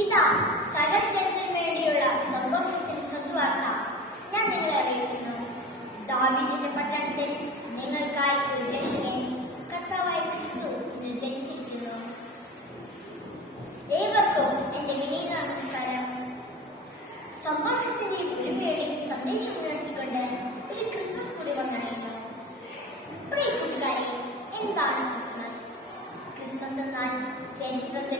ഇതാണ് സദർ ചന്ദ്രന് സന്തോഷത്തിന്റെ സദ്വാർത്ത ഞാൻ നിങ്ങളെ അറിയിക്കുന്നു. ദാവീദിന്റെ പട്ടണത്തിൽ നിങ്ങൾക്കായി ഒരു രക്ഷകൻ കർത്താവായ ക്രിസ്തു ഇന്ന് ജനിച്ചിരിക്കുന്നു. ഏവർക്കും എന്റെ വിനീത നമസ്കാരം സന്തോഷത്തിന്റെയും ഒരുമയുടെയും സന്ദേശം ഉയർത്തിക്കൊണ്ട് ഒരു ക്രിസ്മസ് കൂടി കൊണ്ടായിരുന്നു പ്രിയ കൂട്ടുകാരെ എന്താണ് ക്രിസ്മസ്? ക്രിസ്മസ് എന്നാൽ ചരിത്രത്തിൽ